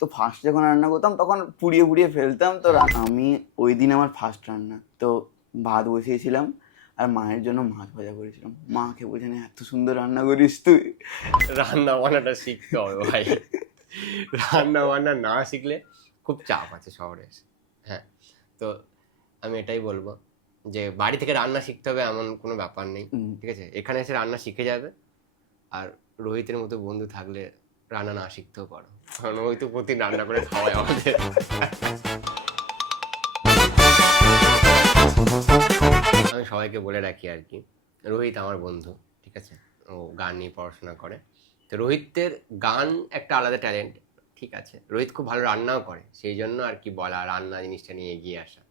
তো ফার্স্ট যখন রান্না করতাম তখন পুড়িয়ে পুড়িয়ে ফেলতাম। তো আমি ওই দিন আমার ফার্স্ট রান্না, তো ভাত বসিয়েছিলাম আর মায়ের জন্য মাছ ভাজা করেছিলাম। মাকে বলছেন এত সুন্দর রান্না করিস তুই। রান্না বান্নাটা শিখতে হবে ভাই, রান্না বান্না না শিখলে খুব চাপ আছে শহরে এসে। হ্যাঁ, তো আমি এটাই বলবো যে বাড়ি থেকে রান্না শিখতে হবে এমন কোনো ব্যাপার নেই, ঠিক আছে? এখানে এসে রান্না শিখে যাবে। আর রোহিতের মতো বন্ধু থাকলে রান্না না শিখতেও পারো, কারণ ওই তো প্রতিদিন রান্না করে খাওয়ায় আমাদের। আমি সবাইকে বলে রাখি আর কি, রোহিত আমার বন্ধু, ঠিক আছে? ও গান নিয়ে পড়াশোনা করে। তো রোহিতের গান একটা আলাদা ট্যালেন্ট, ঠিক আছে? রোহিত খুব ভালো রান্নাও করে, সেই জন্য আর কি বলা, রান্না জিনিসটা নিয়ে এগিয়ে আসা।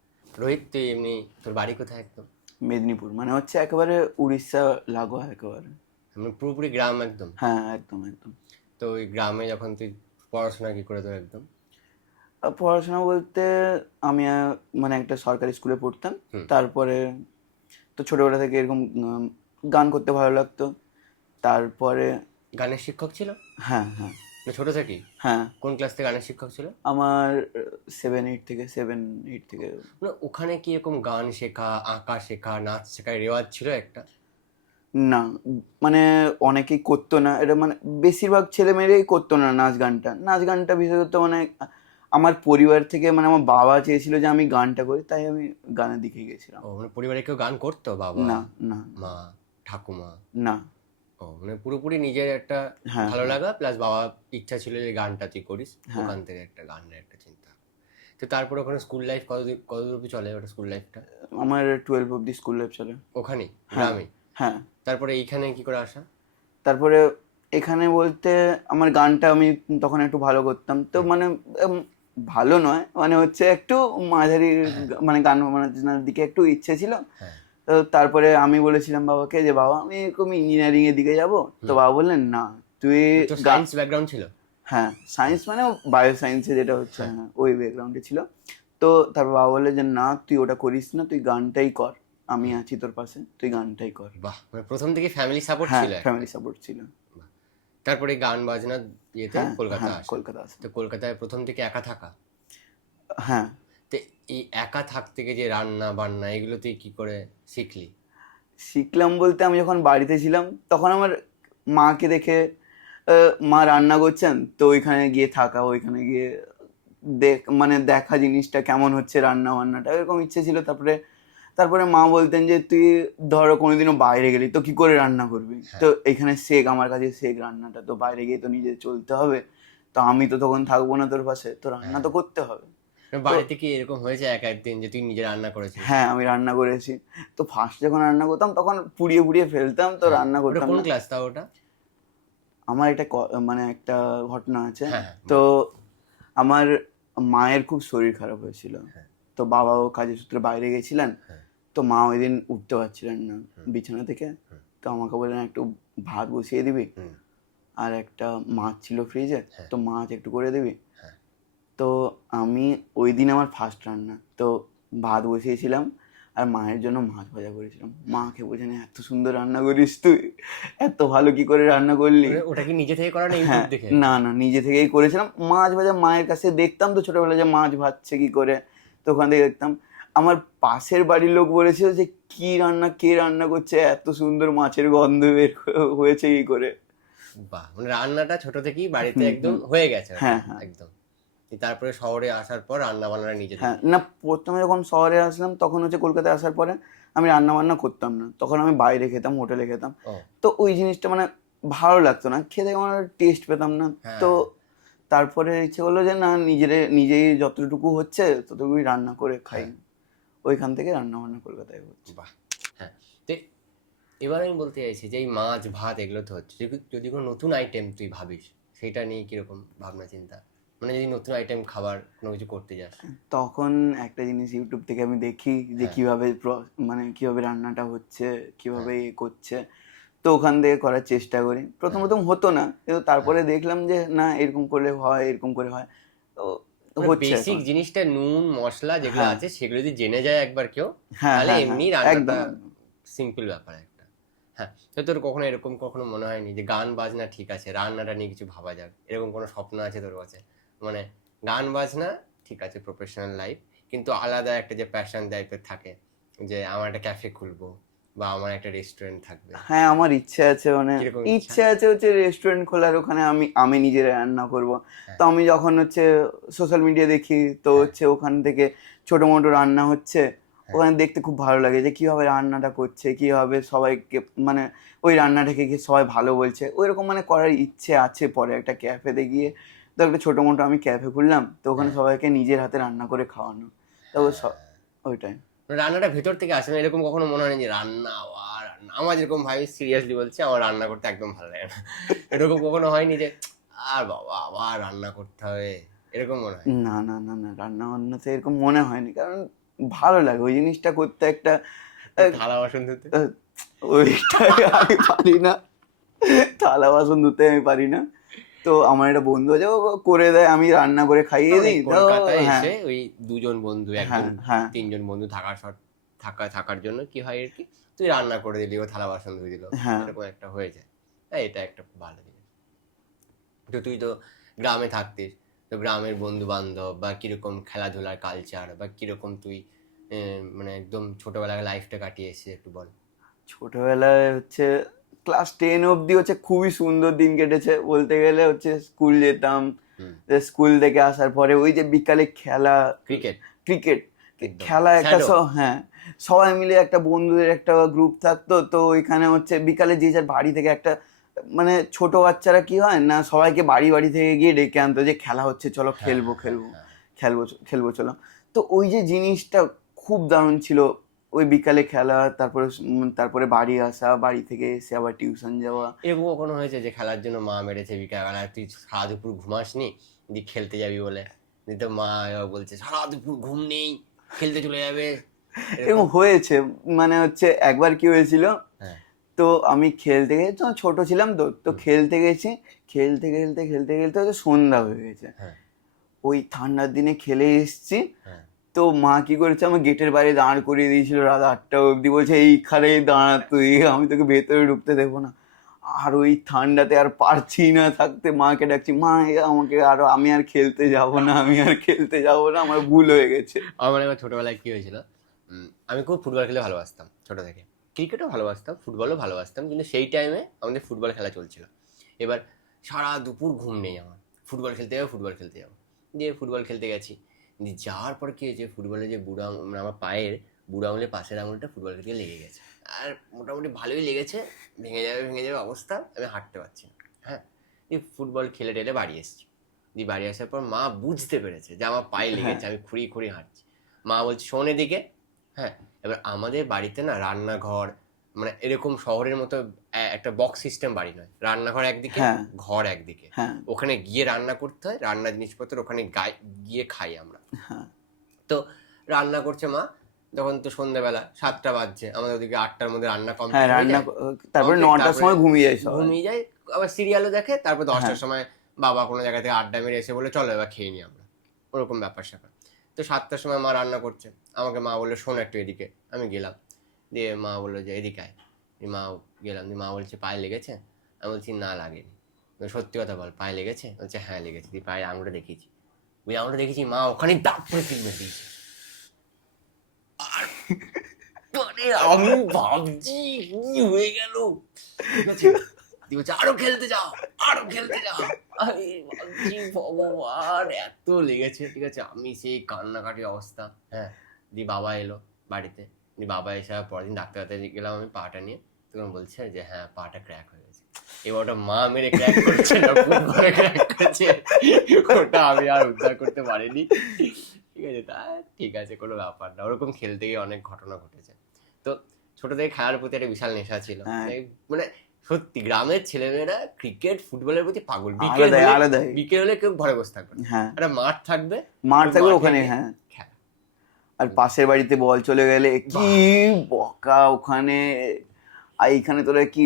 রোহিত, তুই এমনি তোর বাড়ি কোথায় একদম? মেদিনীপুর, মানে হচ্ছে একেবারে উড়িষ্যা লাগোয়া একেবারে। মানে পুরোপুরি গ্রাম একদম? হ্যাঁ, একদম একদম। তো ওই গ্রামে যখন তুই পড়াশোনা কি করে তোর একদম? পড়াশোনা বলতে আমি মানে একটা সরকারি স্কুলে পড়তাম। তারপরে তো ছোটবেলা থেকে এরকম গান করতে ভালো লাগতো। তারপরে গানের শিক্ষক ছিল? হ্যাঁ হ্যাঁ। ছোট থেকেই? হ্যাঁ। কোন ক্লাস থেকে গানের শিক্ষক ছিল? আমার 7-8 থেকে। মানে ওখানে কি এরকম গান শেখা, আঁকা শেখা, নাচ শেখার রেওয়াজ ছিল একটা? না, মানে অনেকেই করতো না এটা, মানে বেশিরভাগ ছেলে মেয়েরাই করতো না নাচ গানটা। নাচ গানটা বিশেষত মানে আমার পরিবার থেকে, মানে আমার বাবা চেয়েছিল যে আমি গানটা করি, তাই আমি গানের দিকে গেছিলাম। ও মানে পরিবারে কেউ গান করতো? বাবা, না না মা, ঠাকুমা? না। ও মানে পুরোপুরি নিজের একটা হ্যাঁ ভালো লাগা প্লাস বাবা ইচ্ছা ছিল যে গানটা তুই করিস, হ্যাঁ। ওখান থেকে একটা গানের একটা চিন্তা। তো তারপর ওখানে স্কুল লাইফ কতদূর অবধি চলে ওটা, স্কুল লাইফটা? আমার 12 অব্দি স্কুল লাইফ চলে ওখানেই হ্যাঁ গ্রামে? হ্যাঁ। তারপরে এইখানে কি করে আসা? তারপরে এখানে বলতে আমার গানটা আমি তখন একটু ভালো করতাম, তো মানে ভালো নয়, মানে হচ্ছে একটু মাঝারি, মানে গান বাজনার দিকে একটু ইচ্ছে ছিল। তো তারপরে আমি বলেছিলাম বাবাকে যে বাবা আমি এরকম ইঞ্জিনিয়ারিং এর দিকে যাব। তো বাবা বললেন না তুই সায়েন্স ব্যাকগ্রাউন্ড ছিল? হ্যাঁ, সায়েন্স মানে বায়ো সায়েন্সে যেটা হচ্ছে, হ্যাঁ ওই ব্যাকগ্রাউন্ডে ছিল। তো তারপর বাবা বললেন যে না তুই ওটা করিস না, তুই গানটাই কর, আমি আছি তোর পাশে, তুই গানটাই কর। বাহ, মানে প্রথম থেকে ফ্যামিলি সাপোর্ট হ্যাঁ, ছিল? ফ্যামিলি সাপোর্ট ছিল। তারপরে গান বাজনা ইয়েতে হ্যাঁ কলকাতা হ্যাঁ, আসা? কলকাতা আসা। তো কলকাতায় প্রথম থেকে একা থাকা? হ্যাঁ। তো এই একা থাকতে গিয়ে যে রান্না বান্না এগুলো তুই কি করে শিখলি? শিখলাম বলতে আমি যখন বাড়িতে ছিলাম তখন আমার মাকে দেখে, মা রান্না করছেন তো ওইখানে গিয়ে থাকা, ওইখানে গিয়ে মানে দেখা জিনিসটা কেমন হচ্ছে, রান্না বান্নাটা এরকম ইচ্ছে ছিল। তারপরে তারপরে মা বলতেন যে তুই ধরো কোনোদিনও বাইরে গেলি তো কি করে রান্না করবি, তো এখানে শেখ, আমার কাছে শেখ রান্নাটা, তো বাইরে গিয়ে তো নিজে চলতে হবে, তো আমি তো তখন থাকবো না তোর পাশে, তো রান্না তো করতে হবে। বাড়িতে কি এরকম হয়েছে এক একদিন যে তুই নিজে রান্না করেছিস? হ্যাঁ, আমি রান্না করেছি। তো ফার্স্ট যখন রান্না করতাম তখন পুড়িয়ে পুড়িয়ে ফেলতাম, তো রান্না করতাম কোন না। ক্লাস তাও ওটা? আমার এটা মানে একটা ঘটনা আছে। হ্যাঁ, তো আমার মায়ের খুব শরীর খারাপ হয়েছিল, তো বাবাও কাজের সূত্রে বাইরে গেছিলেন। তো মা ওই দিন উঠতে পারছিলেন না বিছানা থেকে, তো আমাকে বললেন একটু ভাত বসিয়ে দিবি, আর একটা মাছ ছিল ফ্রিজে, তো মাছ একটু করে দিবি। তো আমি ওই দিন আমার ফার্স্ট রান্না, তো ভাত বসিয়েছিলাম আর মায়ের জন্য মাছ ভাজা করেছিলাম। মাকে বলছেন এত সুন্দর রান্না করিস তুই, এত ভালো কি করে রান্না করলি। ওটা কি নিজে থেকে করা না হ্যাঁ, ইউটিউব দেখে? না না, নিজে থেকেই করেছিলাম। মাছ ভাজা মায়ের কাছে দেখতাম তো ছোটবেলায় যে মাছ ভাজছে কি করে, তো ওখান থেকে দেখতাম। আমার পাশের বাড়ির লোক বলেছিল যে কি রান্না, কে রান্না করছে, এত সুন্দর মাছের গন্ধ বের হয়েছে কি করে। বাহ, মানে রান্নাটা ছোট থেকেই বাড়িতে একদম হয়ে গেছে? হ্যাঁ হ্যাঁ একদম। তারপরে শহরে আসার পর রান্না বান্না নিজে থেকে? হ্যাঁ, না প্রথমে যখন শহরে আসলাম তখন হচ্ছে কলকাতায় আসার পরে আমি রান্না বান্না করতাম না, তখন আমি বাইরে খেতাম, হোটেলে খেতাম। তো ওই জিনিসটা মানে ভালো লাগতো না, খেতে আমার টেস্ট পেতাম না। তো তারপরে ইচ্ছে করলো যে না, নিজেই যতটুকু হচ্ছে ততটুকুই রান্না করে খাই। ওইখান থেকে রান্না বান্না কলকাতায় হচ্ছে। বাহ, হ্যাঁ। তো এবার আমি বলতে চাইছি যে এই মাছ ভাত এগুলো তো হচ্ছে, যদি কোনো নতুন আইটেম তুই ভাবিস সেটা নিয়ে কিরকম ভাবনা চিন্তা, মানে যদি নতুন আইটেম খাবার কোনো কিছু করতে যাস? তখন একটা জিনিস ইউটিউব থেকে আমি দেখি যে কিভাবে মানে কিভাবে রান্নাটা হচ্ছে, কিভাবে করছে, তো ওখান থেকে করার চেষ্টা করি। প্রথম হতো না, কিন্তু তারপরে দেখলাম যে না এরকম করলে হয়, এরকম করে হয়, তো হচ্ছে। বেসিক জিনিসটা নুন মশলা যেগুলো আছে সেগুলো যদি জেনে যায় একবার কেউ, তাহলে এমনি রান্নাটা সিম্পল ব্যাপার একটা। হ্যাঁ, তো তোর কখনো এরকম কখনো মনে হয়নি যে গান বাজনা ঠিক আছে, রান্নাটা নিয়ে কিছু ভাবা যাক, এরকম কোনো স্বপ্ন আছে তোর কাছে? মানে গান বাজনা ঠিক আছে, প্রফেশনাল লাইফ, কিন্তু আলাদা একটা যে প্যাশন টাইপের থাকে, যে আমার একটা ক্যাফে খুলবো বা আমার একটা রেস্টুরেন্ট থাকবে। হ্যাঁ, আমার ইচ্ছে আছে, মানে কিরকম ইচ্ছে আছে হচ্ছে রেস্টুরেন্ট খোলার, ওখানে আমি আমি নিজে রান্না করব। হ্যাঁ। তো আমি যখন হচ্ছে সোশ্যাল মিডিয়া দেখি, তো হ্যাঁ। হচ্ছে ওখান থেকে ছোট মোটো রান্না হচ্ছে, হ্যাঁ। ওখানে দেখতে খুব ভালো লাগে যে কিভাবে রান্নাটা করছে, কিভাবে সবাইকে মানে ওই রান্নাটাকে গিয়ে সবাই ভালো বলছে, ওইরকম মানে করার ইচ্ছে আছে পরে একটা ক্যাফেতে গিয়ে। তো একটা ছোট মোটো আমি ক্যাফে খুললাম, তো ওখানে হ্যাঁ। সবাইকে নিজের হাতে রান্না করে খাওয়ানো, তো ওইটাই। রান্নাটা ভেতর থেকে আসে না, এরকম কখনো মনে হয় না যে রান্না রান্না, আমার যেরকম ভাই সিরিয়াসলি বলছি, আমার রান্না করতে একদম ভালো লাগে না। এরকম কখনো হয়নি যে আর বাবা আবার রান্না করতে হবে, এরকম মনে হয়? না না না না, রান্না বান্নাতে এরকম মনে হয়নি, কারণ ভালো লাগে ওই জিনিসটা করতে। একটা থালা বাসন ধুতে ওইটাই আমি পারি না, থালা বাসন ধুতে আমি পারি না। তো আমার একটা বন্ধু আছে, ও করে দেয়, আমি রান্না করে খাইয়ে দিই। তো কলকাতায় হ্যাঁ এসে ওই দুজন বন্ধু, হ্যাঁ একজন হ্যাঁ তিনজন বন্ধু থাকার জন্য কি হয় আর কি, তুই রান্না করে দিলি, ও থালা বাসন ধুয়ে দিল, হ্যাঁ এরকম একটা হয়ে যায়। হ্যাঁ, এটা একটা খুব ভালো জিনিস। তো তুই তো গ্রামে থাকতিস, তো গ্রামের বন্ধু বান্ধব বা কিরকম খেলাধুলার কালচার, বা কিরকম তুই মানে একদম ছোটবেলায় লাইফটা কাটিয়েছিস, একটু বল। ছোটবেলায় হচ্ছে ক্লাস 10 অবধি হচ্ছে খুবই সুন্দর দিন কেটেছে বলতে গেলে। হচ্ছে স্কুল যেতাম, স্কুল থেকে আসার পরে ওই যে বিকালে খেলা, ক্রিকেট ক্রিকেট একদম খেলা একটা Shadow। হ্যাঁ, সবাই মিলে একটা বন্ধুদের একটা গ্রুপ থাকতো। তো ওইখানে হচ্ছে বিকালে যে যার বাড়ি থেকে একটা, মানে ছোট বাচ্চারা কি হয় না, সবাইকে বাড়ি বাড়ি থেকে গিয়ে ডেকে আনতো যে খেলা হচ্ছে, চলো হ্যাঁ খেলবো হ্যাঁ খেলবো হ্যাঁ হ্যাঁ। খেলবো খেলবো চলো। তো ওই যে জিনিসটা খুব দারুণ ছিল, ওই বিকালে খেলা, তারপরে তারপরে বাড়ি আসা, বাড়ি থেকে এসে আবার টিউশন যাওয়া। এরকম কখনো হয়েছে যে খেলার জন্য মা মেরেছে বিকালবেলা, তুই সারা দুপুর ঘুমাসনি, দি খেলতে যাবি বলে, দি তো মা এবার বলছে সারা দুপুর ঘুম নেই, খেলতে চলে যাবে, এরকম এরকম? হয়েছে, মানে হচ্ছে একবার কি হয়েছিল, হ্যাঁ। তো আমি খেলতে গেছি, তখন ছোট ছিলাম, তো তো খেলতে গেছি, খেলতে খেলতে খেলতে খেলতে হয়তো সন্ধ্যা হয়ে গেছে। হ্যাঁ। ওই ঠান্ডার দিনে খেলে এসছি, হ্যাঁ। তো মা কি করেছে, আমার গেটের বাইরে দাঁড় করিয়ে দিয়েছিল রাত 8টা অবধি, বলছে এইখানে দাঁড়া তুই, আমি তোকে ভেতরে ঢুকতে দেবো না। আর ওই ঠান্ডাতে আর পারছি না থাকতে, মাকে ডাকছি, মা আমাকে আরো, আমি আর খেলতে যাব না, আমি আর খেলতে যাব না, আমার ভুল হয়ে গেছে। আমার এবার ছোটবেলায় কি হয়েছিল, আমি খুব ফুটবল খেলে ভালোবাসতাম ছোট থেকে, ক্রিকেটও ভালোবাসতাম, ফুটবলও ভালোবাসতাম, কিন্তু সেই টাইমে আমাদের ফুটবল খেলা চলছিল। এবার সারা দুপুর ঘুম নেই আমার, ফুটবল খেলতে যাবো ফুটবল খেলতে যাবো, দিয়ে ফুটবল খেলতে গেছি। দিয়ে যাওয়ার পর কি হয়েছে, ফুটবলে যে মানে আমার পায়ের বুড়ো আঙুলের পাশের আঙুলটা ফুটবল খেলতে লেগে গেছে, আর মোটামুটি ভালোই লেগেছে, ভেঙে যাবে অবস্থা, আমি হাঁটতে পারছি না। হ্যাঁ, দিয়ে ফুটবল খেলে টেলে বাড়ি এসেছি। দিয়ে বাড়ি আসার পর মা বুঝতে পেরেছে যে আমার পায়ে লেগেছে, আমি খুঁড়িয়ে খুঁড়িয়ে হাঁটছি। মা বলছে শোন এদিকে। হ্যাঁ, এবার আমাদের বাড়িতে না রান্নাঘর, মানে এরকম শহরের মতো একটা বক্স সিস্টেম বাড়ি নয়, রান্নাঘর একদিকে, হ্যাঁ ঘর একদিকে, হ্যাঁ ওখানে গিয়ে রান্না করতে হয়, রান্নার জিনিসপত্র ওখানে গিয়ে খাই আমরা। হ্যাঁ তো রান্না করছে মা, তখন তো সন্ধ্যাবেলা 7টা বাজছে, আমাদের ওদিকে 8টার মধ্যে রান্না হ্যাঁ, কমপ্লিট হয়ে রান্না যায়, তারপরে কমপ্লিট, 9টার তারপরে সময় ঘুমিয়ে যায় সবাই। ঘুমিয়ে যায়, আবার সিরিয়ালও দেখে, তারপর হ্যাঁ 10টার সময় বাবা কোনো জায়গা থেকে আড্ডা মেরে এসে বলে চলো এবার খেয়ে নিই আমরা, ওরকম ব্যাপার স্যাপার। তো 7টার সময় মা রান্না করছে, আমাকে মা বললো শোন একটু এদিকে, আমি গেলাম, দিয়ে মা বললো যে এদিকে আয়, দিয়ে মা গেলাম, দিয়ে মা বলছে পায়ে লেগেছে, আমি বলছি না লাগেনি, সত্যি কথা বল পায়ে লেগেছে, বলছে হ্যাঁ লেগেছে, দিয়ে পায়ে আঙুলটা দেখিয়েছি, ওই আঙুলটা দেখেছি, মা ওখানে দাপ করে ফিল্মে দিয়েছে। আর মানে আমি ভাবছি কি হয়ে গেল, ঠিক আছে, দিয়ে বলছে আরো খেলতে যাও, আরো খেলতে যাও, আমি ভাবছি ভগবান এত লেগেছে, ঠিক আছে, আমি সেই কান্নাকাটি অবস্থা। হ্যাঁ, দিয়ে বাবা এলো বাড়িতে, দিয়ে বাবা এসে পরের দিন ডাক্তার গেলাম আমি পাটা নিয়ে, তখন বলছে যে হ্যাঁ পাটা ক্র্যাক হয়ে গেছে। এবার ওটা মা মেরে ক্র্যাক করেছে না ফুটবলে ক্র্যাক করেছে, ওটা আমি আর উদ্ধার করতে পারিনি, ঠিক আছে, তা ঠিক আছে, কোনো ব্যাপার না, ওরকম খেলতে গিয়ে অনেক ঘটনা ঘটেছে। তো ছোট থেকে খেলার প্রতি একটা বিশাল নেশা ছিল, হ্যাঁ, মানে সত্যি গ্রামের ছেলেমেয়েরা ক্রিকেট ফুটবলের প্রতি পাগল, আলাদাই আলাদাই। বিকেল হলে কেউ ঘরে বসে থাকবে না, হ্যাঁ, একটা মাঠ থাকবে, মাঠ ওই থাকবে মাঠে ওখানে, গিয়ে হ্যাঁ। খেলা। আর পাশের বাড়িতে বল চলে গেলে কি বকা ওখানে, আর এইখানে তোরা কি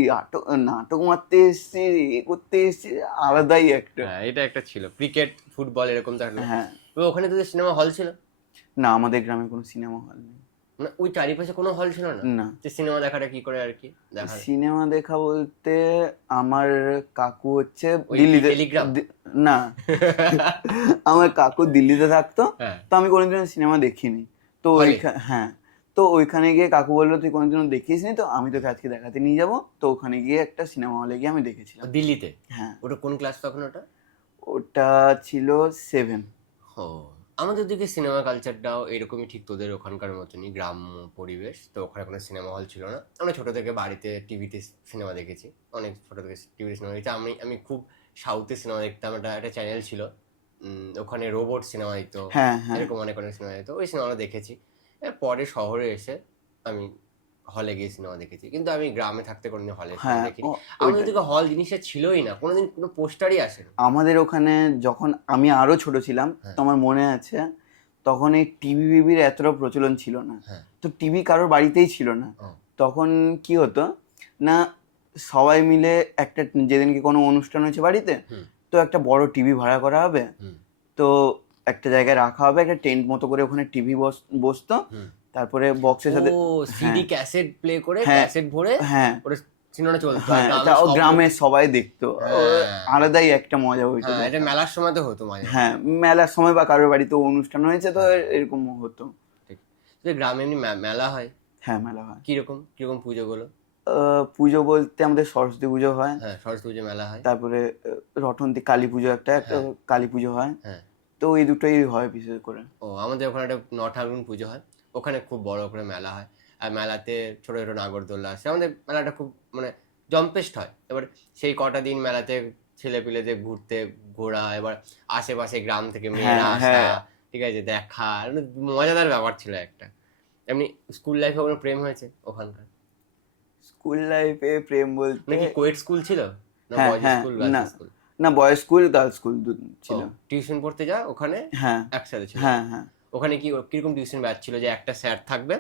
নাটক মারতে এসছিস, করতে এসছিস, আলাদাই একটা। হ্যাঁ, এটা একটা ছিল ক্রিকেট ফুটবল এরকম থাকলো। হ্যাঁ, ওখানে তোদের সিনেমা হল ছিল? না আমাদের গ্রামে কোনো সিনেমা হল নেই। মানে ওই চারিপাশে কোনো হল ছিল না, না। যে সিনেমা দেখাটা কি করে আর কি দেখা? সিনেমা দেখা বলতে আমার কাকু হচ্ছে ওই দিল্লিতে, টেলিগ্রাম? না আমার কাকু দিল্লিতে থাকতো, হ্যাঁ, তো আমি কোনোদিনও সিনেমা দেখিনি। তো হলে? হ্যাঁ, তো ওইখানে গিয়ে কাকু বললো তুই কোনোদিনও দেখিসনি, তো আমি তোকে আজকে দেখাতে নিয়ে যাবো। তো ওখানে গিয়ে একটা সিনেমা হলে গিয়ে আমি দেখেছিলাম। দিল্লিতে? হ্যাঁ, ওটা কোন ক্লাস তখন ওটা? ওটা ছিল 7। ও, আমাদের দিকে সিনেমা কালচারটাও এরকমই, ঠিক তোদের ওখানকার মতনই, গ্রাম্য পরিবেশ। তো ওখানে কোনো সিনেমা হল ছিল না। আমরা ছোট থেকে বাড়িতে টিভিতে সিনেমা দেখেছি, অনেক ছোট থেকে টিভিতে সিনেমা দেখেছি। আমি আমি খুব সাউথের সিনেমা দেখতাম, একটা চ্যানেল ছিল, ওখানে রোবট সিনেমা দিত, হ্যাঁ হ্যাঁ এরকম অনেক অনেক সিনেমা দিত, ওই সিনেমাটা দেখেছি। পরে শহরে এসে আমি হলে গিয়ে সিনেমা দেখেছি, কিন্তু আমি গ্রামে থাকতে কোনোদিন হলে সিনেমা হ্যাঁ, দেখিনি। আমাদের দিকে হল জিনিসটা ছিলই না, কোনোদিন কোনো পোস্টারই আসেনি। আমাদের ওখানে যখন আমি আরো ছোট ছিলাম, হ্যাঁ। তো আমার মনে আছে তখন এই টিভি বিবির এতটা প্রচলন ছিল না। হ্যাঁ। তো টিভি কারোর বাড়িতেই ছিল না। ও। তখন কি হতো না, সবাই মিলে একটা, যেদিনকে কোনো অনুষ্ঠান হয়েছে বাড়িতে, হুম। তো একটা বড় টিভি ভাড়া করা হবে, হুম। তো একটা জায়গায় রাখা হবে, একটা টেন্ট মতো করে ওখানে টিভি বসতো, হুম। তারপরে বক্সের সাথে, ও, সিডি ক্যাসেট প্লে করে, হ্যাঁ, ক্যাসেট ভরে হ্যাঁ ওটা সিনেমাটা চলতো, আর হ্যাঁ, গ্রামে তাও সব গ্রামে সবাই দেখতো। হ্যাঁ। আলাদাই একটা মজা হইতো। হ্যাঁ, এটা মেলার সময় তো হতো মাঝে হ্যাঁ, মেলার সময় বা কারোর বাড়িতে অনুষ্ঠান হয়েছে, তো এরকম হতো। ঠিক। তো গ্রামে এমনি মেলা হয়? হ্যাঁ, মেলা হয়। কিরকম কিরকম পুজোগুলো? পুজো বলতে আমাদের সরস্বতী পুজো হয়, হ্যাঁ, সরস্বতী পুজো মেলা হয়। তারপরে রটন্তি কালী পুজো, একটা হ্যাঁ। কালী পুজো হয়। হ্যাঁ। তো এই দুটোই হয় বিশেষ করে। ও, আমাদের ওখানে একটা নঠাগুন পুজো হয়, ওখানে খুব বড় করে মেলা হয়। আর মেলাতে ছোট ছোট নাগরদোল্লা আসে, আমাদের মেলাটা খুব মানে জম্পেস্ট হয়। এবার সেই কটা দিন মেলাতে ছেলে পিলেদের ঘোরা, এবার আশেপাশে গ্রাম থেকে মেয়েরা হ্যাঁ, আসা, হ্যাঁ। ঠিক আছে, দেখা, মানে মজাদার ব্যাপার ছিল একটা। এমনি স্কুল লাইফে কোনো প্রেম হয়েছে ওখানকার? স্কুল লাইফে প্রেম বলতে, নাকি কোয়েট স্কুল ছিল, না হ্যাঁ বয়েজ হ্যাঁ, স্কুল না গার্লস স্কুল? না, বয়েজ স্কুল গার্লস স্কুল ছিল। টিউশন পড়তে যা ওখানে হ্যাঁ একসাথে ছিল? হ্যাঁ হ্যাঁ ওখানে কি কিরকম টিউশন ব্যাচ ছিল, যে একটা স্যার থাকবে,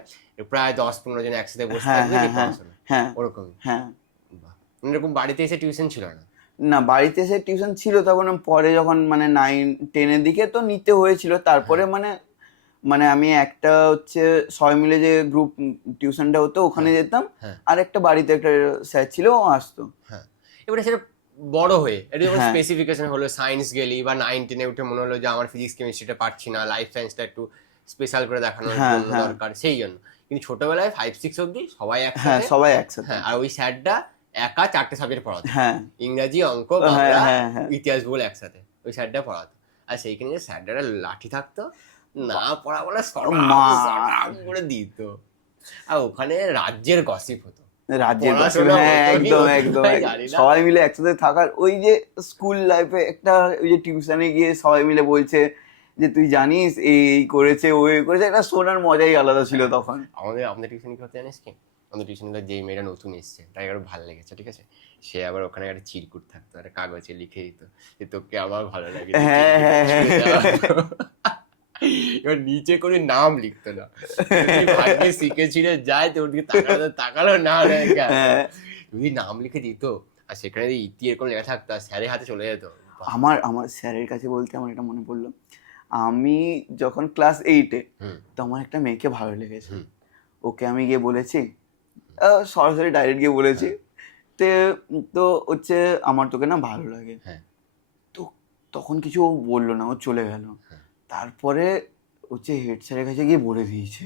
প্রায় 10-15 জন একসাথে বসে হ্যাঁ থাকবে, হ্যাঁ কি হ্যাঁ পড়াশোনা হ্যাঁ ওরকমই? হ্যাঁ। বাহ। এরকম বাড়িতে এসে টিউশন ছিল না? না, বাড়িতে এসে টিউশন ছিল, তখন পরে যখন মানে 9-10 দিকে তো নিতে হয়েছিল। তারপরে মানে মানে আমি একটা হচ্ছে সবাই মিলে যে গ্রুপ টিউশনটা হতো ওখানে যেতাম, হ্যাঁ। আর একটা বাড়িতে একটা স্যার ছিল, ও আসতো। হ্যাঁ, এবারে সেটা বড় হয়ে এটা যখন হ্যাঁ। স্পেসিফিকেশন হলো, সায়েন্স গেলি বা 9-10-এ উঠে মনে হলো যে আমার ফিজিক্স কেমিস্ট্রিটা পারছি না, লাইফ সায়েন্সটা একটু স্পেশাল করে দেখানোর হ্যাঁ, জন্য হ্যাঁ। দরকার, সেই জন্য। কিন্তু ছোটবেলায় 5-6 অব্দি সবাই হ্যাঁ, একসাথে। সবাই একসাথে। হ্যাঁ, আর ওই স্যারটা একা 4টে সাবজেক্ট পড়াতো, হ্যাঁ ইংরাজি, অঙ্ক, হ্যাঁ বাংলা, হ্যাঁ হ্যাঁ। ইতিহাস, ভূগোল একসাথে ওই স্যারটা পড়াতো। আর সেইখানে যে স্যারটা লাঠি থাকতো, না পড়া বলে সটাং করে দিত। আর ওখানে রাজ্যের গসিপ হতো, রাজ্যের gossip, পড়াশোনা হ্যাঁ, হতো কি একদম হতো একদম না একদম। জানি না। সবাই মিলে একসাথে থাকার, ওই যে স্কুল লাইফে একটা, ওই যে টিউশনে গিয়ে সবাই মিলে বলছে যে তুই জানিস এই এই করেছে, ওই করেছে, একটা শোনার মজাই আলাদা ছিল তখন। আমাদের টিউশন কি হতে জানিস কি? আমাদের টিউশনে যেই মেয়েটা নতুন এসছে, তাই আরো ভালো লেগেছে, ঠিক আছে, সে আবার ওখানে একটা চিরকুট থাকতো, একটা কাগজে লিখে দিত যে তোকে আমার ভালো লাগে, তুই হ্যাঁ চিরকুটটা হ্যাঁ ছুঁয়ে দাও। এবার নিচে করে নাম লিখতো না, যদি ভাগ্যে শিখে ছিঁড়ে যায় তো ওর দিকে তাকালো না হ্যাঁ। যদি নাম লিখে দিত, আর সেখানে যদি ইতি এরকম লেখা থাকতো, আর স্যারের হাতে চলে যেত। আমার আমার স্যারের কাছে বলতে আমার এটা মনে পড়লো, আমি যখন ক্লাস 8-এ, হুম। তো আমার একটা মেয়েকে ভালো লেগেছে। হুম। ওকে আমি গিয়ে বলেছি, সরাসরি ডাইরেক্ট গিয়ে বলেছি, তো তো হচ্ছে আমার তোকে না ভালো লাগে। হ্যাঁ। তো তখন কিছু ও বললো না, ও চলে গেল। তারপরে হচ্ছে হেড স্যারের কাছে গিয়ে বলে দিয়েছে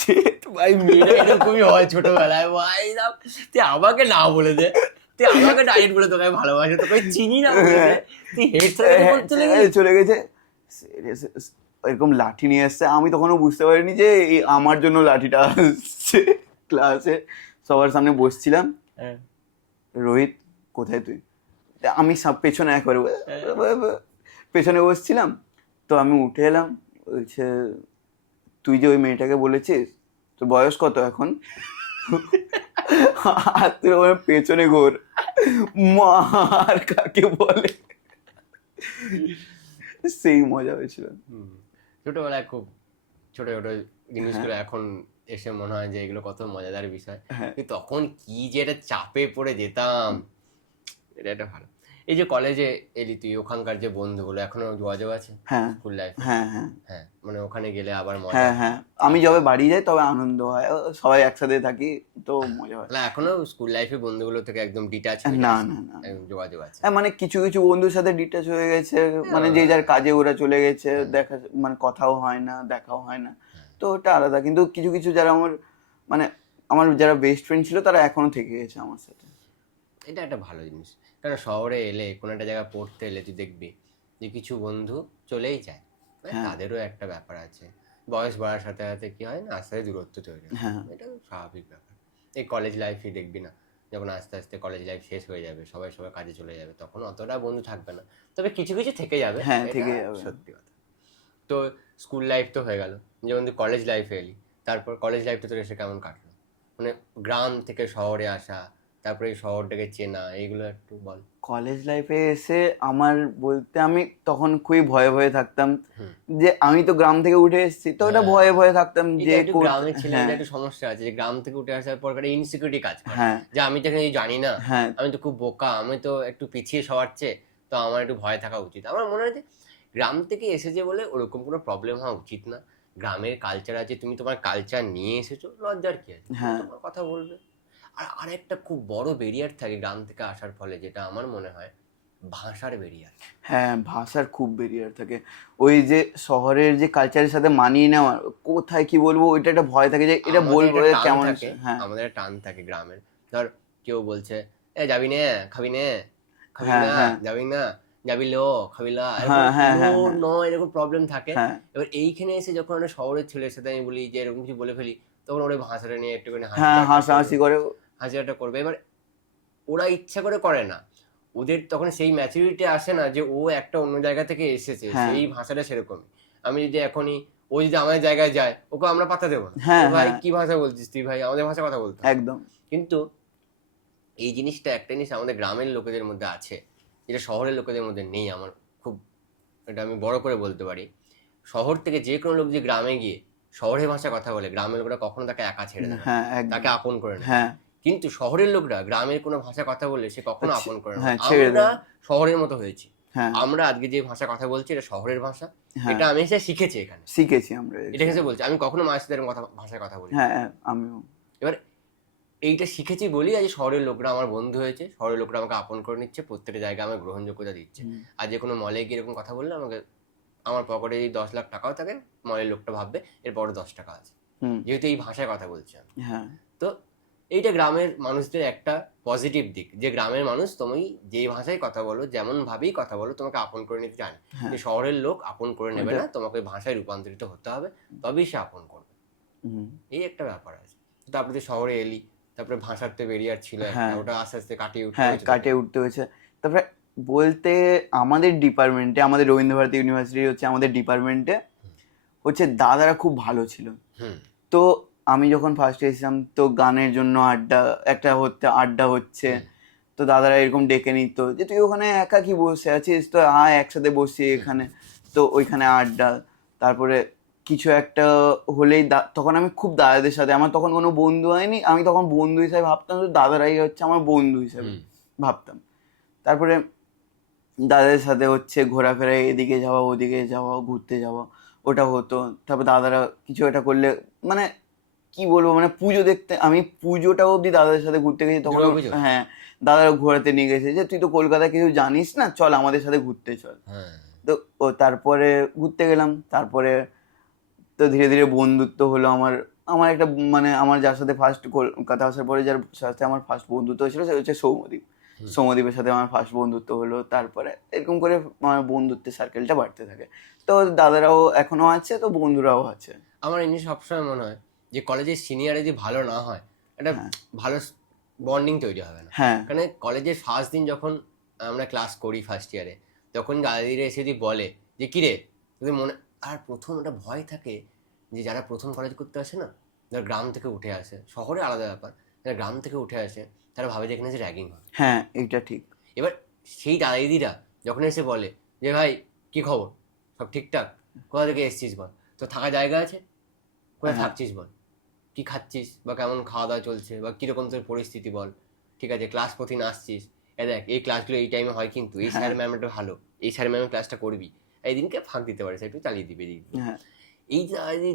যে ভাই মেয়েরা এরকমই হয় ছোটবেলায়, ভাই না, তুই আমাকে না বলে দে, তুই আমাকে ডাইরেক্ট বলে তোকে আমি ভালোবাসি, তোকে চিনি না বলে দে, তুই হেড স্যারের কাছে চলে গেলি। চলে গেছে, এরকম লাঠি নিয়ে এসছে। আমি তখনও বুঝতে পারিনি যে এই আমার জন্য লাঠিটা আসছে। ক্লাসে সবার সামনে বসছিলাম, হ্যাঁ। রোহিত কোথায় তুই? তা আমি সব পেছনে একবারে পেছনে বসছিলাম, তো আমি উঠে এলাম, বলছে তুই যে ওই মেয়েটাকে বলেছিস, তোর বয়স কত এখন? আর তুই আমার পেছনে ঘোর, মার কাকে বলে। সেই মজা হয়েছিল। ছোটবেলায় খুব ছোট ছোট জিনিসগুলো এখন এসে মনে হয় যে এগুলো কত মজাদার বিষয়, হ্যাঁ। কিন্তু তখন কি যে এটা চাপে পড়ে যেতাম, এটা একটা ভালো। এই যে কলেজে এলি তুই, ওখানকার যে বন্ধুগুলো এখনো যোগাযোগ আছে হ্যাঁ স্কুল লাইফে? হ্যাঁ হ্যাঁ হ্যাঁ, মানে ওখানে গেলে আবার মজা হ্যাঁ হয়। হ্যাঁ আমি যবে বাড়ি যাই তবে আনন্দ হয়, সবাই একসাথে থাকি তো মজা হয়। তাহলে এখনো স্কুল লাইফে বন্ধুগুলো থেকে একদম ডিটাচ হয়ে না গেছে? না না না। একদম যোগাযোগ আছে? হ্যাঁ মানে কিছু কিছু বন্ধুর সাথে ডিটাচ হয়ে গেছে, মানে যে হ্যাঁ, যার কাজে ওরা চলে গেছে, হ্যাঁ, দেখা মানে কথাও হয় না, দেখাও হয় না, হ্যাঁ। তো ওটা আলাদা। কিন্তু কিছু কিছু যারা আমার মানে আমার যারা বেস্ট ফ্রেন্ড ছিল তারা এখনো থেকে গেছে আমার সাথে। এটা একটা ভালো জিনিস, কারণ শহরে এলে কোনো একটা জায়গায় পড়তে এলে তুই দেখবি যে কিছু বন্ধু চলেই যায়, মানে হ্যাঁ তাদেরও একটা ব্যাপার আছে। বয়স বাড়ার সাথে সাথে কি হয় না, আস্তে আস্তে দূরত্ব তৈরি হয়, হ্যাঁ এটা স্বাভাবিক ব্যাপার। এই কলেজ লাইফই দেখবি না, যখন আস্তে আস্তে কলেজ লাইফ শেষ হয়ে যাবে, সবাই সবার কাজে চলে যাবে, তখন অতটা বন্ধু থাকবে না, তবে কিছু কিছু থেকে যাবে, হ্যাঁ এটা থেকে যাবে। সত্যি কথা। তো স্কুল লাইফ তো হয়ে গেল, যেমন তুই কলেজ লাইফে এলি, তারপর কলেজ লাইফটা তোর এসে কেমন কাটলো? মানে গ্রাম থেকে শহরে আসা, তারপরে এই শহরটাকে চেনা, এইগুলো একটু বল। কলেজ লাইফে এসে আমার বলতে আমি তখন খুবই ভয়ে ভয়ে থাকতাম, হুম। যে আমি তো গ্রাম থেকে উঠে এসেছি, তো ওটা হ্যাঁ, ভয়ে ভয়ে থাকতাম এটা যে একটু গ্রামের ছেলেদের হ্যাঁ একটা সমস্যা আছে, যে গ্রাম থেকে উঠে আসার পর একটা ইনসিকিউরিটি কাজ করে, হ্যাঁ যে আমি তো এখানে জানি না, হ্যাঁ আমি তো খুব বোকা, আমি তো একটু পিছিয়ে সবার চেয়ে, তো আমার একটু ভয় থাকা উচিত। আমার মনে হয় যে গ্রাম থেকে এসেছে বলে ওরকম কোনো প্রবলেম হওয়া উচিত না। গ্রামের কালচার আছে, তুমি তোমার কালচার নিয়ে এসেছো, লজ্জার কি আছে, তুমি হ্যাঁ তোমার কথা বলবে। আর আরেকটা খুব বড় ব্যারিয়ার থাকে গ্রাম থেকে আসার ফলে, যেটা আমার মনে হয় ভাষার ব্যারিয়ার। হ্যাঁ ভাষার খুব ব্যারিয়ার থাকে। ওই যে শহরের যে কালচারের সাথে মানিয়ে নেওয়ার, কোথায় কি বলবো ওইটা একটা ভয় থাকে যে এটা আমাদের বলবো একটা এ টান কেমন। থাকে, হ্যাঁ আমাদের একটা টান থাকে গ্রামের। ধর কেউ বলছে, এ যাবি নে, খাবি নে, খাবি হ্যাঁ না, হ্যাঁ যাবি না, যাবি লো, খাবি লা, এরকম হ্যাঁ হ্যাঁ লো হ্যাঁ হ্যাঁ ন এরকম প্রবলেম থাকে। হ্যাঁ এবার এইখানে এসে যখন একটা শহরের ছেলের সাথে আমি বলি যে এরকম কিছু বলে ফেলি, তখন ওরা ভাষাটা নিয়ে একটুখানি হাসি হ্যাঁ ঠাট্টা করবে, হাসাহাসি করে। হাসি ঠাট্টা করবে। এবার ওরা ইচ্ছা করে করে না, ওদের তখন সেই ম্যাচুরিটি আসে না যে ও একটা অন্য জায়গা থেকে এসেছে, হ্যাঁ সেই ভাষাটা সেরকমই। আমি যদি এখনই, ও যদি আমাদের জায়গায় যায়, ওকে আমরা পাত্তা দেবো না, হ্যাঁ এ ভাই হ্যাঁ কি ভাষা বলছিস তুই, ভাই আমাদের ভাষা কথা বলতে হবে। একদম। কিন্তু এই জিনিসটা, একটা জিনিস আমাদের গ্রামের লোকেদের মধ্যে আছে, যেটা শহরের লোকেদের মধ্যে নেই। আমার খুব, এটা আমি বড় করে বলতে পারি, শহর থেকে যে কোনো লোক যে গ্রামে গিয়ে শহরের ভাষায় কথা বলে, গ্রামের লোকরা কখনো তাকে একা ছেড়ে দেবে না, হ্যাঁ তাকে একদম। আপন করে নেবে। হ্যাঁ কিন্তু শহরের লোকরা গ্রামের কোনো ভাষায় কথা বললে সে কখনো আপন করে নেবে না। হ্যাঁ ছেড়ে আমরা দেয়। শহরের মতো হয়েছি, হ্যাঁ আমরা আজকে যে ভাষা কথা বলছি এটা শহরের ভাষা, হ্যাঁ এটা আমি এসে শিখেছি এখানে, শিখেছি আমরা এটা এসে বলছি। আমি কখনো মায়ের সাথে এরকম ভাষায় কথা বলি না। হ্যাঁ হ্যাঁ, আমিও। এবার এইটা শিখেছি বলি আজ শহরের লোকরা আমার বন্ধু হয়েছে, শহরের লোকরা আমাকে আপন করে নিচ্ছে, প্রত্যেকটা জায়গায় আমার গ্রহণযোগ্যতা দিচ্ছে। হুম, আর যে কোনো মলে গিয়ে এরকম কথা বললে আমাকে, আমার পকেটে যদি 10 লাখ টাকাও থাকে, মলের লোকটা ভাববে এর বড় 10 টাকা আছে, হুম, যেহেতু এই ভাষায় কথা বলছি আমি। হ্যাঁ তো এইটা গ্রামের মানুষদের একটা পজিটিভ দিক, যে গ্রামের মানুষ তুমি যেই ভাষায় কথা বলো, যেমন ভাবেই কথা বলো, তোমাকে আপন করে নিতে জানে। হ্যাঁ যে শহরের লোক আপন করে নেবে ওটা- না, তোমাকে ওই ভাষায় রূপান্তরিত হতে হবে, তবেই সে আপন করবে। হুম, এই একটা ব্যাপার আছে। তারপরে তুই শহরে এলি, তারপরে ভাষার তো ব্যারিয়ার ছিল একটা, হ্যাঁ ওটা আস্তে আস্তে কাটিয়ে উঠতে হ্যাঁ হয়েছে তোকে। কাটিয়ে উঠতে হয়েছে। তারপরে বলতে আমাদের ডিপার্টমেন্টে, আমাদের রবীন্দ্রভারতী ইউনিভার্সিটি হচ্ছে আমাদের ডিপার্টমেন্টে হচ্ছে দাদারা খুব ভালো ছিল। হুম তো আমি যখন ফার্স্টে এসেছিলাম তো গানের জন্য আড্ডা হচ্ছে, হুম, তো দাদারা এরকম ডেকে নিত যে তুই ওখানে একা কি বসে আছিস, তো আয় একসাথে বসি এখানে, তো ওইখানে আড্ডা। তারপরে কিছু একটা হলেই তখন আমি খুব দাদাদের সাথে, আমার তখন কোনো বন্ধু হয়নি, আমি তখন বন্ধু হিসাবে ভাবতাম, তো দাদারাই হচ্ছে আমার বন্ধু হিসাবে হুম, ভাবতাম। তারপরে দাদাদের সাথে হচ্ছে ঘোরাফেরা, এদিকে যাওয়া ওদিকে যাওয়া ঘুরতে যাওয়া, ওটা হতো। তারপর দাদারা কিছু একটা করলে মানে কি বলবো, মানে পুজো দেখতে, আমি পুজোটাও অবধি দাদাদের সাথে ঘুরতে গেছি তখন। দুর্গাপুজো? হ্যাঁ দাদারা ঘোরাতে নিয়ে গেছে যে তুই তো কলকাতা কিছু জানিস না, চল আমাদের সাথে ঘুরতে চল। হ্যাঁ তো ও তারপরে ঘুরতে গেলাম, তারপরে তো ধীরে ধীরে বন্ধুত্ব হলো আমার। আমার একটা মানে আমার যার সাথে ফার্স্ট কলকাতা আসার পরে যার সাথে আমার ফার্স্ট বন্ধুত্ব হয়েছিল সে হচ্ছে সৌম্যদীপ। সৌম্যদীপের সাথে আমার ফার্স্ট বন্ধুত্ব হলো, তারপরে এরকম করে আমার বন্ধুত্বের সার্কেলটা বাড়তে থাকে। তো দাদারাও এখনো আছে, তো বন্ধুরাও আছে। আমার এই জিনিস সবসময় মনে হয় যে কলেজের সিনিয়র যদি ভালো না হয়, একটা হ্যাঁ ভালো বন্ডিং তৈরি হবে না। হ্যাঁ কারণ কলেজের ফার্স্ট দিন যখন আমরা ক্লাস করি ফার্স্ট ইয়ারে, তখন দাদিরা এসে যদি বলে যে কিরে তোদের মনে, আর প্রথম একটা ভয় থাকে যে যারা প্রথম কলেজ করতে আসে না, যারা গ্রাম থেকে উঠে আসে, শহরে আলাদা ব্যাপার, যারা গ্রাম থেকে উঠে আসে তারা ভাবে যে এখানে যে র্যাগিং হয়। হ্যাঁ এইটা ঠিক। এবার সেই দাদা দিদিরা যখন এসে বলে যে ভাই কি খবর, সব ঠিকঠাক, কোথা থেকে এসছিস বল, তো থাকা জায়গা আছে, কোথায় হ্যাঁ থাকছিস বল, কি খাচ্ছিস বা কেমন খাওয়া দাওয়া চলছে বা কীরকম তোর পরিস্থিতি বল, ঠিক আছে ক্লাস প্রতিদিন আসছিস, দেখ এই ক্লাসগুলো এই টাইমে হয়, কিন্তু এই স্যার ম্যামটা ভালো, এই স্যার ম্যামের ক্লাসটা করবি, এই দিনকে ফাঁক দিতে পারিস, একটু চালিয়ে দিবি এদিক দিয়ে। হ্যাঁ এই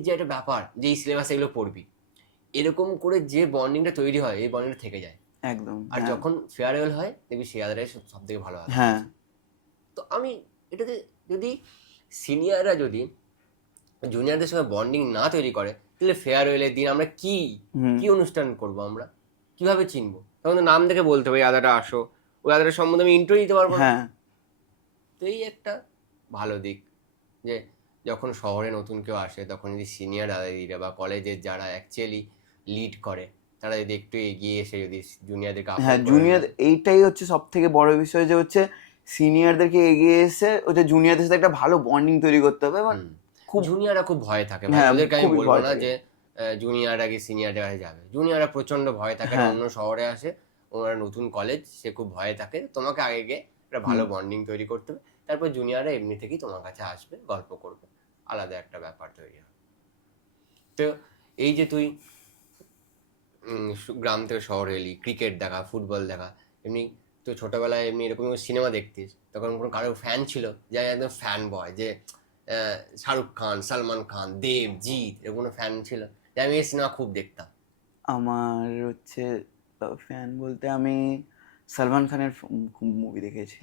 যে একটা ব্যাপার যে এই সিলেবাসে এগুলো পড়বি, এরকম করে যে বন্ডিংটা তৈরি হয়, এই বন্ডিংটা থেকে যায়। একদম। আর যখন ফেয়ারওয়েল হয় দেখবি সে আদারাই সব থেকে ভালো হয়। হ্যাঁ তো আমি এটাতে, যদি সিনিয়ররা যদি জুনিয়রদের সঙ্গে বন্ডিং না তৈরি করে, তাহলে ফেয়ারওয়েলের দিন আমরা কি কি অনুষ্ঠান করব, আমরা কিভাবে চিনবো? তখন তো নাম দেখে বলতে হবে আদাটা আসো, ওই আদাটার সম্বন্ধে আমি ইন্ট্রো দিতে পারবো না। হ্যাঁ তো এই একটা ভালো দিক, যে যখন শহরে নতুন কেউ আসে তখন যদি সিনিয়র দাদাদিরা বা কলেজের যারা অ্যাকচুয়ালি লিড করে তারা যদি একটু এগিয়ে এসে যদি জুনিয়রদেরকে হ্যাঁ জুনিয়র, এইটাই হচ্ছে সব থেকে বড় বিষয়, যে হচ্ছে সিনিয়রদেরকে এগিয়ে এসে হচ্ছে জুনিয়রদের সাথে একটা ভালো বন্ডিং তৈরি করতে হবে। এবং খুব জুনিয়ররা খুব ভয় থাকে, হ্যাঁ, ওদেরকে আমি খুবই বলবো ভয় না থাকে। যে জুনিয়ররা কি সিনিয়রদের কাছে যাবে, জুনিয়ররা প্রচন্ড ভয় থাকে, হ্যাঁ। অন্য শহরে আসে, ওনারা নতুন কলেজ, সে খুব ভয়ে থাকে। তোমাকে আগে গিয়ে একটা ভালো বন্ডিং তৈরি করতে হবে, তারপর জুনিয়ররা এমনি থেকেই তোমার কাছে আসবে, গল্প করবে, আলাদা একটা ব্যাপার তৈরি হবে। তো এই যে তুই গ্রাম থেকে শহরে এলি, ক্রিকেট দেখা, ফুটবল দেখা, এমনি তো ছোটবেলায় এমনি এরকম সিনেমা দেখতিস, তখন কোনো কারো ফ্যান ছিল যে একদম ফ্যান বয়, যে শাহরুখ খান, সালমান খান, দেব, জিৎ, এরকম কোনো ফ্যান ছিল যে আমি এই সিনেমা খুব দেখতাম? আমার হচ্ছে ফ্যান বলতে আমি সালমান খানের খুব মুভি দেখেছি।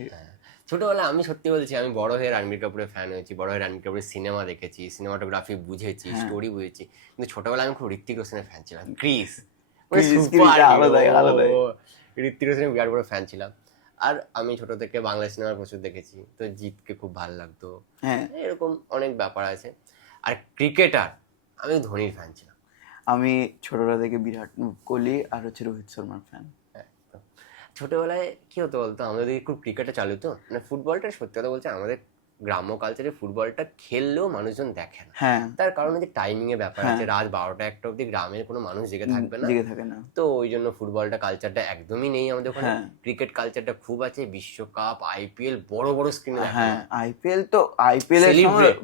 ছোটবেলায় আমি সত্যি বলছি, আমি বড় হয়ে রণবীর কাপুরের ফ্যান হয়েছি, বড় হয়ে রণবীর কাপুরের সিনেমা দেখেছি, সিনেমাটোগ্রাফি বুঝেছি, স্টোরি বুঝেছি, কিন্তু ছোটবেলায় আমি খুব ঋত্বিক রোশনের ফ্যান ছিলাম। ক্রিস আলাদাই আলাদাই। ঋত্বিক রোশনের বিরাট বড় ফ্যান ছিলাম। আর আমি ছোট থেকে বাংলা সিনেমা প্রচুর দেখেছি, তো জিৎকে খুব ভালো লাগতো, হ্যাঁ এরকম অনেক ব্যাপার আছে। আর ক্রিকেটার, আমি ধোনির ফ্যান ছিলাম। আমি ছোটবেলা থেকে বিরাট কোহলি আর হচ্ছে রোহিত শর্মার ফ্যান। ছোটবেলায় কি হতো বলতো, আমাদের খুব ক্রিকেটটা চালু হতো, মানে ফুটবলটা, সত্যি কথা বলছে আমাদের গ্রাম্য কালচারে ফুটবলটা খেললেও মানুষজন দেখে না। হ্যাঁ তার কারণ হচ্ছে টাইমিং এর ব্যাপার আছে, রাত 12টা 1টা অব্দি গ্রামের কোনো মানুষ জেগে থাকবে না, জেগে থাকে না। তো ওই জন্য ফুটবলটা কালচারটা একদমই নেই আমাদের ওখানে। হ্যাঁ। ক্রিকেট কালচারটা খুব আছে, বিশ্বকাপ, আইপিএল, বড় বড় স্ক্রিনে দেখা হ্যাঁ যায়। আইপিএল তো আইপিএল এর সময় Celebrate,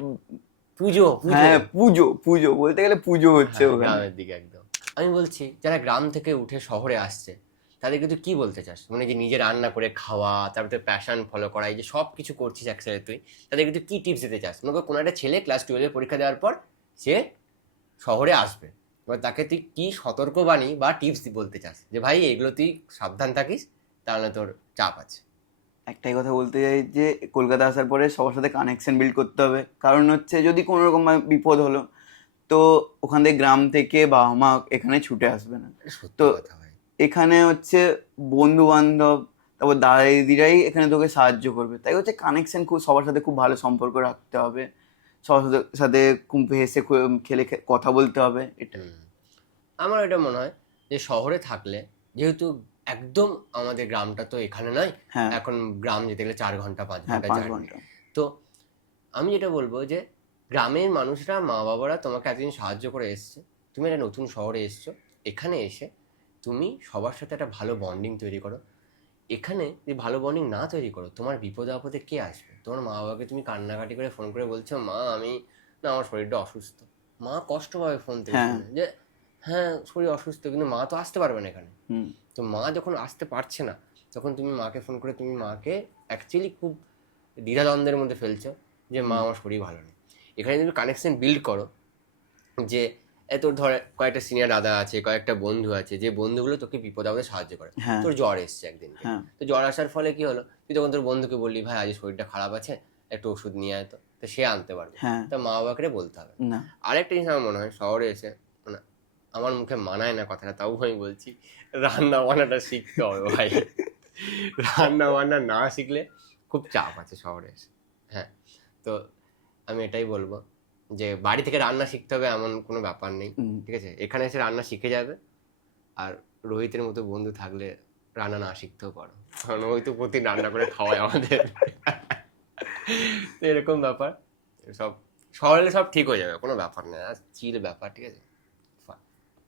পুজো পুজো, হ্যাঁ পুজো পুজো বলতে গেলে পুজো হচ্ছে হ্যাঁ, ওখানে। গ্রামের দিকে একদম। আমি বলছি যারা গ্রাম থেকে উঠে শহরে আসছে তাদেরকে তুই কি বলতে চাস, মানে যে নিজে রান্না করে খাওয়া, তারপরে প্যাশন ফলো করা, এই যে সব কিছু করছিস একসাথে তুই, তাদেরকে তুই কি টিপস দিতে চাস? মনে কর কোনো একটা ছেলে ক্লাস 12 পরীক্ষা দেওয়ার পর সে শহরে আসবে, এবার তাকে তুই কি সতর্কবাণী বা টিপস বলতে চাস, যে ভাই এগুলো তুই সাবধান থাকিস, তাহলে তোর চাপ আছে? একটাই কথা বলতে চাই যে কলকাতা আসার পরে সবার সাথে কানেকশন বিল্ড করতে হবে। কারণ হচ্ছে যদি কোনো রকম বিপদ হলো, তো ওখান থেকে গ্রাম থেকে বাবা মা এখানে ছুটে আসবে না। সত্যি তো কথা ভাই। এখানে হচ্ছে বন্ধু বান্ধব, তারপর দাদা দিদিরাই এখানে তোকে সাহায্য করবে। তাই হচ্ছে কানেকশন খুব, সবার সাথে খুব ভালো সম্পর্ক রাখতে হবে, সবার সাথে সাথে খুব হেসে খেলে কথা বলতে হবে, এটা। আমার এটা মনে হয় যে শহরে থাকলে, যেহেতু একদম আমাদের গ্রামটা তো এখানে নয়, হ্যাঁ এখন গ্রাম যেতে গেলে 4 ঘন্টা 5 হ্যাঁ ঘন্টা 5 জার্নি। ঘন্টা। তো আমি যেটা বলবো যে গ্রামের মানুষরা, মা বাবারা তোমাকে এতদিন সাহায্য করে এসছে, তুমি একটা নতুন শহরে এসছো, এখানে এসে তুমি সবার সাথে একটা ভালো বন্ডিং তৈরি করো। এখানে যদি ভালো বন্ডিং না তৈরি করো, তোমার বিপদে আপদে কে আসবে? তোমার মা বাবাকে তুমি কান্নাকাটি করে ফোন করে বলছো, মা আমি না, আমার শরীরটা অসুস্থ, মা কষ্ট পাবে ফোন থেকে শুনে যে হ্যাঁ শরীর অসুস্থ, কিন্তু মা তো আসতে পারবে না এখানে। তো মা যখন আসতে পারছে না, তখন তুমি মাকে ফোন করে তুমি মাকে অ্যাকচুয়ালি খুব দ্বিধাদ্বন্দ্বের মধ্যে ফেলছো, যে মা আমার শরীর ভালো নেই। এখানে তুমি কানেকশন বিল্ড করো, যে তোর ধর কয়েকটা সিনিয়র দাদা আছে, কয়েকটা বন্ধু আছে, যে বন্ধুগুলো তোকে বিপদ আপদে সাহায্য করে। তোর জ্বর এসছে একদিন, তো জ্বর আসার ফলে কি হলো, তুই তখন তোর বন্ধুকে বললি ভাই আজ শরীরটা খারাপ আছে, একটু ওষুধ নিয়ে আয়, তো সে আনতে পারবে, তো মা বাবাকে বলতে হবে না। আরেকটা জিনিস আমার মনে হয়, শহরে এসে, মানে আমার মুখে মানায় না কথাটা, তাও আমি বলছি, রান্না বান্নাটা শিখতে হবে ভাই। রান্না বান্না না শিখলে খুব চাপ আছে শহরে এসে। হ্যাঁ, তো আমি এটাই বলবো যে বাড়ি থেকে রান্না শিখতে হবে এমন কোনো ব্যাপার নেই, ঠিক আছে? এখানে এসে রান্না শিখে যাবে, আর রোহিতের মতো বন্ধু থাকলে রান্না না শিখতেও পারো, কারণ ওই তো প্রতিদিন রান্না করে খাওয়ায় আমাদের। তো এরকম ব্যাপার, সব শহরে সব ঠিক হয়ে যাবে, কোনো ব্যাপার নেই, চিল ব্যাপার, ঠিক আছে?